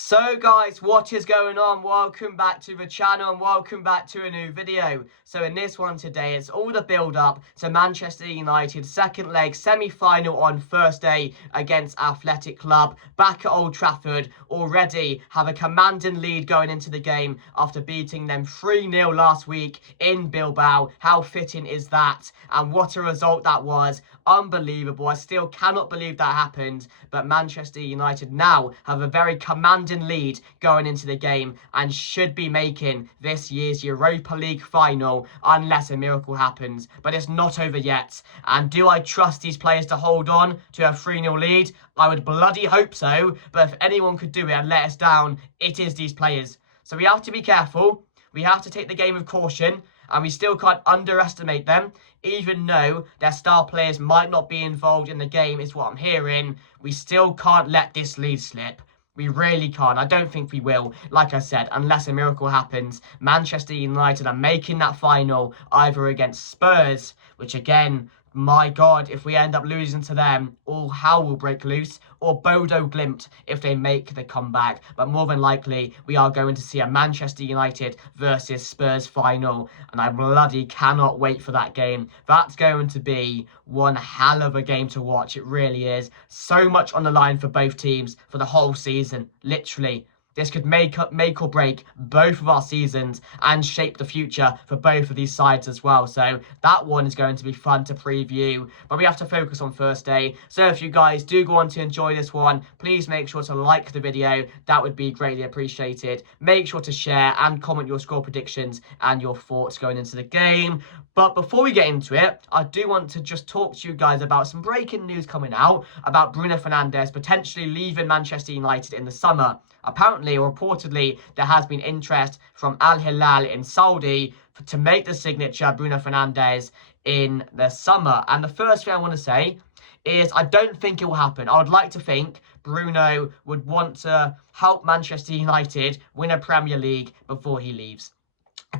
So guys, what is going on? Welcome back to the channel and welcome back to a new video. So in this one today, it's all the build up to Manchester United's second leg semi-final on Thursday against Athletic Club back at Old Trafford. Already have a commanding lead going into the game after beating them 3-0 last week in Bilbao. How fitting is that? And what a result that was. Unbelievable. I still cannot believe that happened, but Manchester United now have a very commanding lead going into the game and should be making this year's Europa League final unless a miracle happens. But it's not over yet. And do I trust these players to hold on to a 3-0 lead? I would bloody hope so, but if anyone could do it and let us down, it is these players. So we have to be careful. We have to take the game with caution, and we still can't underestimate them. Even though their star players might not be involved in the game, is what I'm hearing, we still can't let this lead slip. We really can't. I don't think we will. Like I said, unless a miracle happens, Manchester United are making that final either against Spurs, which again, my God, if we end up losing to them, all hell will break loose, or Bodo Glimt if they make the comeback. But more than likely, we are going to see a Manchester United versus Spurs final, and I bloody cannot wait for that game. That's going to be one hell of a game to watch. It really is. So much on the line for both teams for the whole season, literally. This could make or break both of our seasons and shape the future for both of these sides as well. So that one is going to be fun to preview. But we have to focus on Thursday. So if you guys do go on to enjoy this one, please make sure to like the video. That would be greatly appreciated. Make sure to share and comment your score predictions and your thoughts going into the game. But before we get into it, I do want to just talk to you guys about some breaking news coming out about Bruno Fernandes potentially leaving Manchester United in the summer. Apparently, or reportedly, there has been interest from Al Hilal in Saudi to make the signature Bruno Fernandes in the summer. And the first thing I want to say is I don't think it will happen. I would like to think Bruno would want to help Manchester United win a Premier League before he leaves.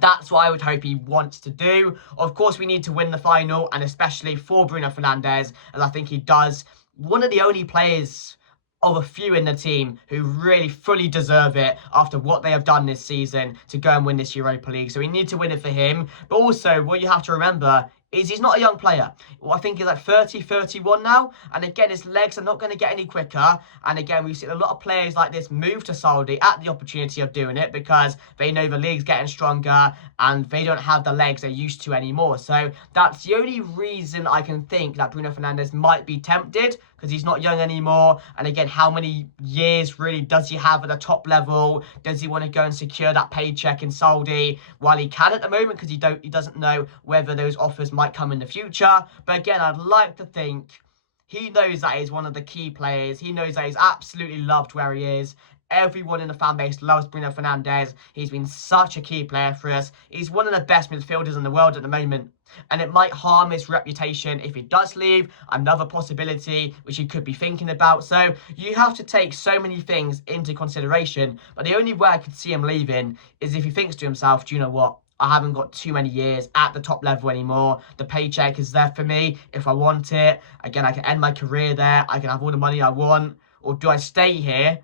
That's what I would hope he wants to do. Of course, we need to win the final, and especially for Bruno Fernandes, as I think he does. One of the only players of a few in the team who really fully deserve it after what they have done this season to go and win this Europa League. So we need to win it for him. But also, what you have to remember is he's not a young player. Well, I think he's like 30, 31 now. And again, his legs are not going to get any quicker. And again, we've seen a lot of players like this move to Saudi at the opportunity of doing it because they know the league's getting stronger and they don't have the legs they're used to anymore. So that's the only reason I can think that Bruno Fernandes might be tempted, because he's not young anymore. And again, how many years really does he have at the top level? Does he want to go and secure that paycheck in Saudi while he can at the moment? Because he doesn't know whether those offers might come in the future. But again, I'd like to think he knows that he's one of the key players. He knows that he's absolutely loved where he is. Everyone in the fan base loves Bruno Fernandes. He's been such a key player for us. He's one of the best midfielders in the world at the moment. And it might harm his reputation if he does leave. Another possibility which he could be thinking about. So you have to take so many things into consideration. But the only way I could see him leaving is if he thinks to himself, do you know what? I haven't got too many years at the top level anymore. The paycheck is there for me if I want it. Again, I can end my career there. I can have all the money I want. Or do I stay here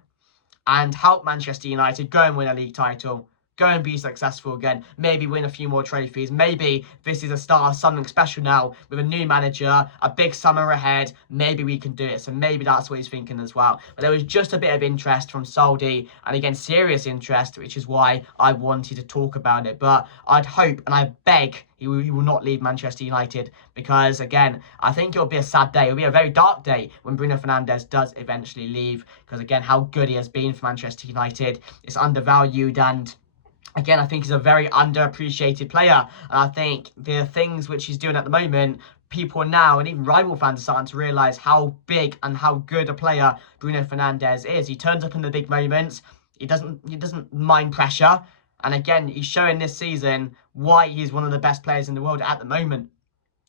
and help Manchester United go and win a league title? Go and be successful again. Maybe win a few more trophies. Maybe this is a start of something special now with a new manager, a big summer ahead. Maybe we can do it. So maybe that's what he's thinking as well. But there was just a bit of interest from Saudi, and again, serious interest, which is why I wanted to talk about it. But I'd hope and I beg he will not leave Manchester United, because again, I think it'll be a sad day. It'll be a very dark day when Bruno Fernandes does eventually leave, because again, how good he has been for Manchester United. It's undervalued, and again, I think he's a very underappreciated player. And I think the things which he's doing at the moment, people now, and even rival fans, are starting to realise how big and how good a player Bruno Fernandes is. He turns up in the big moments. He doesn't mind pressure. And again, he's showing this season why he's one of the best players in the world at the moment.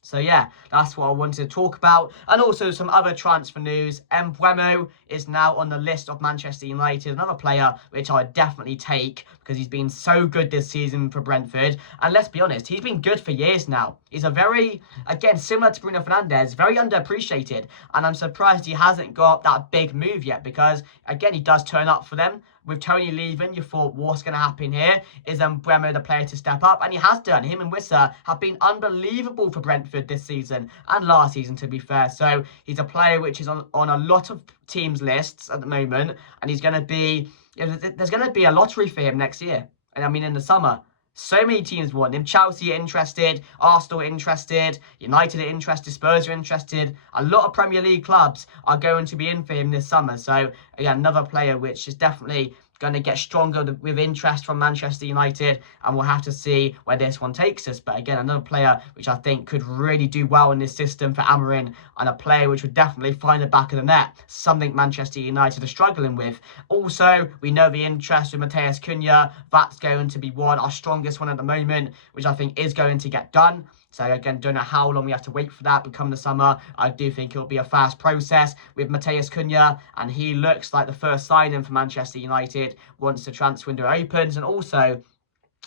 So yeah, that's what I wanted to talk about. And also some other transfer news. Mbeumo is now on the list of Manchester United. Another player which I would definitely take because he's been so good this season for Brentford. And let's be honest, he's been good for years now. He's a very, again, similar to Bruno Fernandes, very underappreciated. And I'm surprised he hasn't got that big move yet because, again, he does turn up for them. with Tony leaving, you thought, what's going to happen here? Is Mbeumo the player to step up? And he has done. Him and Wissa have been unbelievable for Brentford this season and last season, to be fair. So he's a player which is on a lot of teams' lists at the moment, and he's going to be, there's going to be a lottery for him next year. And I mean, in the summer. So many teams want him. Chelsea are interested, Arsenal are interested, United are interested, Spurs are interested. A lot of Premier League clubs are going to be in for him this summer. So, again, another player which is definitely going to get stronger with interest from Manchester United, and we'll have to see where this one takes us. But again, another player which I think could really do well in this system for Amorim, and a player which would definitely find the back of the net, something Manchester United are struggling with. Also, we know the interest with Matheus Cunha. That's going to be our strongest one at the moment, which I think is going to get done. So again, don't know how long we have to wait for that, but come the summer, I do think it'll be a fast process with Matheus Cunha, and he looks like the first signing for Manchester United once the transfer window opens. And also,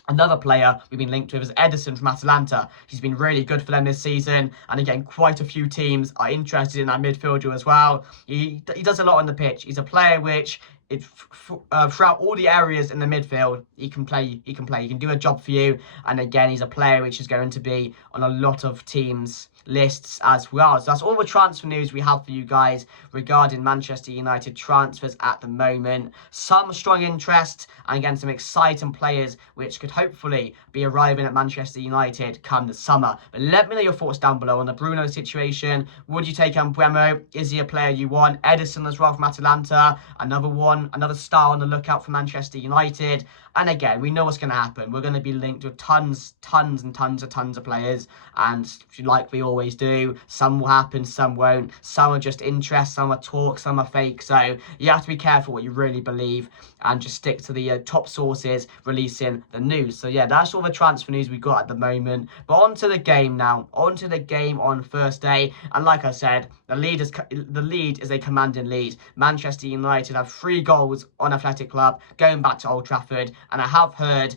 another player we've been linked with is Ederson from Atalanta. He's been really good for them this season, and again, quite a few teams are interested in that midfielder as well. He does a lot on the pitch. He's a player which, throughout all the areas in the midfield, he can play, he can do a job for you. And again, he's a player which is going to be on a lot of teams' lists as well. So that's all the transfer news we have for you guys regarding Manchester United transfers at the moment. Some strong interest, and again, some exciting players which could hopefully be arriving at Manchester United come the summer. But let me know your thoughts down below on the Bruno situation. Would you take Mbeumo? Is he a player you want? Ederson as well from Atalanta, another star on the lookout for Manchester United. And again, we know what's going to happen. We're going to be linked with tons of players, and like we always do, some will happen, some won't. Some are just interest, some are talk, some are fake. So you have to be careful what you really believe, and just stick to the top sources releasing the news. So yeah, that's all the transfer news we got at the moment. But on to the game now. On to the game on Thursday. And like I said, the lead is a commanding lead. Manchester United have 3 goals on Athletic Club going back to Old Trafford. And I have heard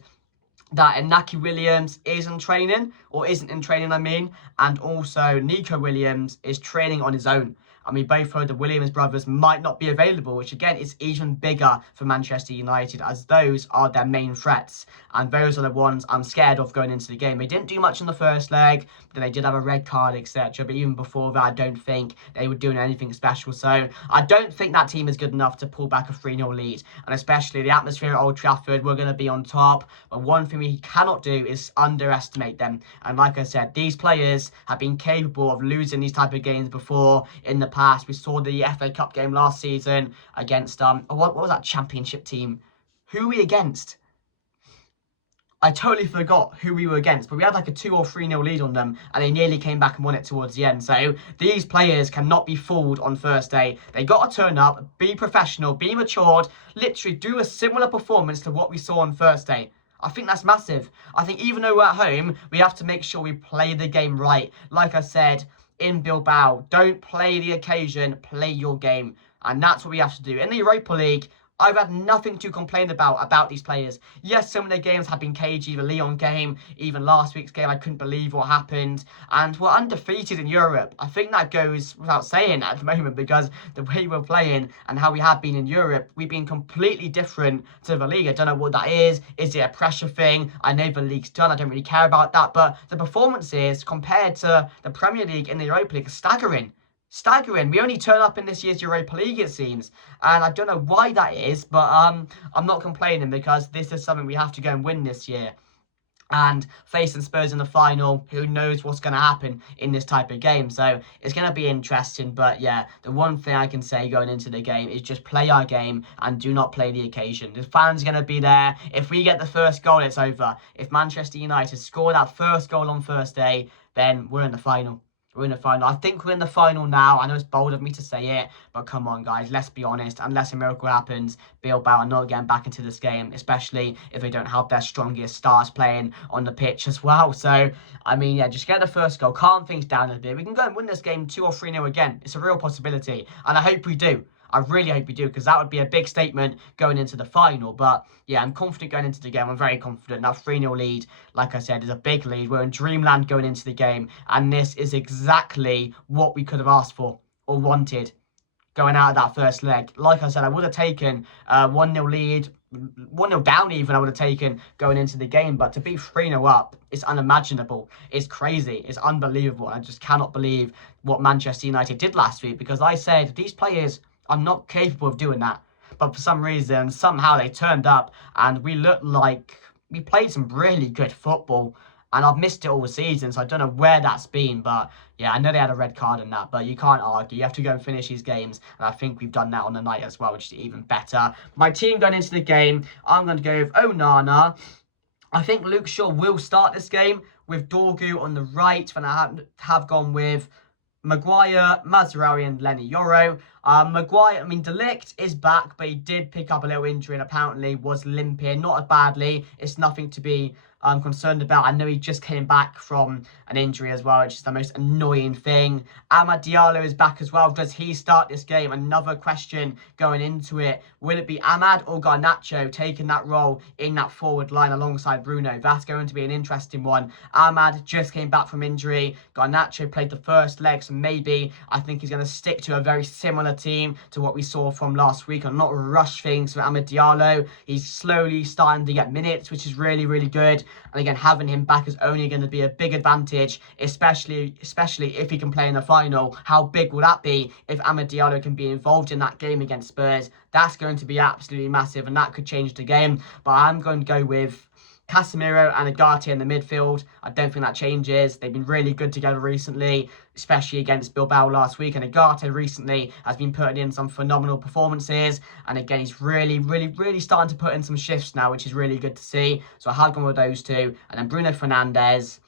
that Inaki Williams isn't in training, I mean, and also Nico Williams is training on his own. And we both heard the Williams brothers might not be available, which again is even bigger for Manchester United, as those are their main threats. And those are the ones I'm scared of going into the game. They didn't do much in the first leg, but then they did have a red card, etc. But even before that, I don't think they were doing anything special. So I don't think that team is good enough to pull back a 3-0 lead. And especially the atmosphere at Old Trafford, we're going to be on top. But one thing we cannot do is underestimate them. And like I said, these players have been capable of losing these type of games before in the past. We saw the FA Cup game last season against what was that Championship team? Who were we against? I totally forgot who we were against, but we had like a 2 or 3-0 lead on them, and they nearly came back and won it towards the end. So these players cannot be fooled on Thursday. They got to turn up, be professional, be matured, literally do a similar performance to what we saw on Thursday. I think that's massive. I think even though we're at home, we have to make sure we play the game right. Like I said, in Bilbao, don't play the occasion, play your game. And that's what we have to do. In the Europa League, I've had nothing to complain about these players. Yes, some of their games have been cagey. The Lyon game, even last week's game, I couldn't believe what happened. And we're undefeated in Europe. I think that goes without saying at the moment, because the way we're playing and how we have been in Europe, we've been completely different to the league. I don't know what that is. Is it a pressure thing? I know the league's done. I don't really care about that. But the performances compared to the Premier League in the Europa League are staggering. We only turn up in this year's Europa League, it seems, and I don't know why that is, but I'm not complaining, because this is something we have to go and win this year. And facing Spurs in the final, who knows what's going to happen in this type of game. So it's going to be interesting. But yeah, the one thing I can say going into the game is just play our game and do not play the occasion. The fans are going to be there. If we get the first goal, it's over. If Manchester United score that first goal on Thursday, then we're in the final. We're in the final. I think we're in the final now. I know it's bold of me to say it, but come on, guys. Let's be honest. Unless a miracle happens, Bilbao are not getting back into this game, especially if they don't have their strongest stars playing on the pitch as well. So, I mean, yeah, just get the first goal. Calm things down a bit. We can go and win this game 2 or 3-0 again. It's a real possibility, and I hope we do. I really hope we do, because that would be a big statement going into the final. But yeah, I'm confident going into the game. I'm very confident. That 3-0 lead, like I said, is a big lead. We're in dreamland going into the game, and this is exactly what we could have asked for or wanted. going out of that first leg. Like I said, I would have taken 1-0 lead, 1-0 down even, I would have taken going into the game. But to be 3-0 up, it's unimaginable. It's crazy. It's unbelievable. I just cannot believe what Manchester United did last week, because I said these players are not capable of doing that. But for some reason, somehow they turned up and we looked like we played some really good football. And I've missed it all season, so I don't know where that's been. But yeah, I know they had a red card in that, but you can't argue. You have to go and finish these games, and I think we've done that on the night as well, which is even better. My team going into the game, I'm going to go with Onana. I think Luke Shaw will start this game with Dorgu on the right, when I have gone with Maguire, Mazraoui and Lenny Yoro. Maguire, De Ligt is back, but he did pick up a little injury and apparently was limping. Not as badly. It's nothing to be concerned about. I know he just came back from an injury as well, which is the most annoying thing. Amad Diallo is back as well. Does he start this game? Another question going into it. Will it be Amad or Garnacho taking that role in that forward line alongside Bruno? That's going to be an interesting one. Amad just came back from injury. Garnacho played the first leg, so maybe I think he's going to stick to a very similar team to what we saw from last week and not rush things for Amad Diallo. He's slowly starting to get minutes, which is really, really good. And again, having him back is only going to be a big advantage, especially if he can play in the final. How big will that be if Amad Diallo can be involved in that game against Spurs? That's going to be absolutely massive, and that could change the game. But I'm going to go with Casemiro and Agati in the midfield. I don't think that changes. They've been really good together recently, especially against Bilbao last week. And Agati recently has been putting in some phenomenal performances. And again, he's really starting to put in some shifts now, which is really good to see. So I have gone with those two. And then Bruno Fernandes.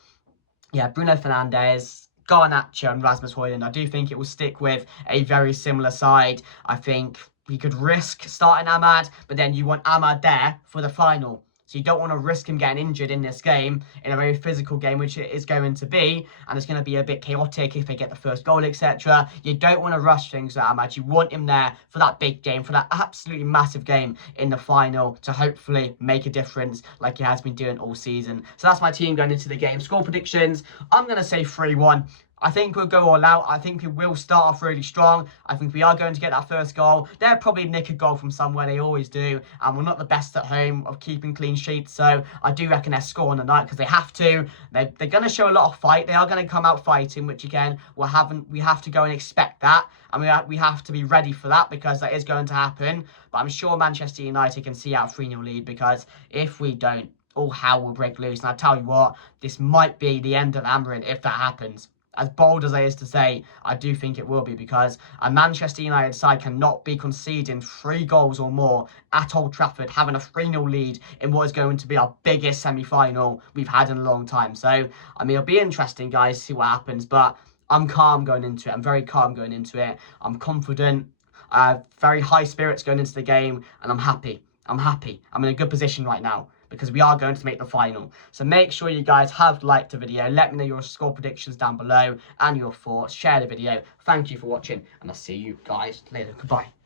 Yeah, Bruno Fernandes, Garnacho and Rasmus Højlund. I do think it will stick with a very similar side. I think we could risk starting Amad, but then you want Amad there for the final. So you don't want to risk him getting injured in this game, in a very physical game, which it is going to be. And it's going to be a bit chaotic if they get the first goal, etc. You don't want to rush things that much. You want him there for that big game, for that absolutely massive game in the final to hopefully make a difference like he has been doing all season. So that's my team going into the game. Score predictions, I'm going to say 3-1. I think we'll go all out. I think we will start off really strong. I think we are going to get that first goal. They'll probably nick a goal from somewhere. They always do. And we're not the best at home of keeping clean sheets. So I do reckon they're scoring the night because they have to. They're going to show a lot of fight. They are going to come out fighting, which again, we have to go and expect that. And we have to be ready for that because that is going to happen. But I'm sure Manchester United can see out a 3-0 lead, because if we don't, all hell will break loose. And I tell you what, this might be the end of Amorim if that happens. As bold as I is to say, I do think it will be, because a Manchester United side cannot be conceding 3 goals or more at Old Trafford, having a 3-0 lead in what is going to be our biggest semi-final we've had in a long time. So, it'll be interesting, guys, to see what happens. But I'm calm going into it. I'm very calm going into it. I'm confident. Very high spirits going into the game, and I'm happy. I'm in a good position right now, because we are going to make the final. So make sure you guys have liked the video. Let me know your score predictions down below and your thoughts. Share the video. Thank you for watching, and I'll see you guys later. Goodbye.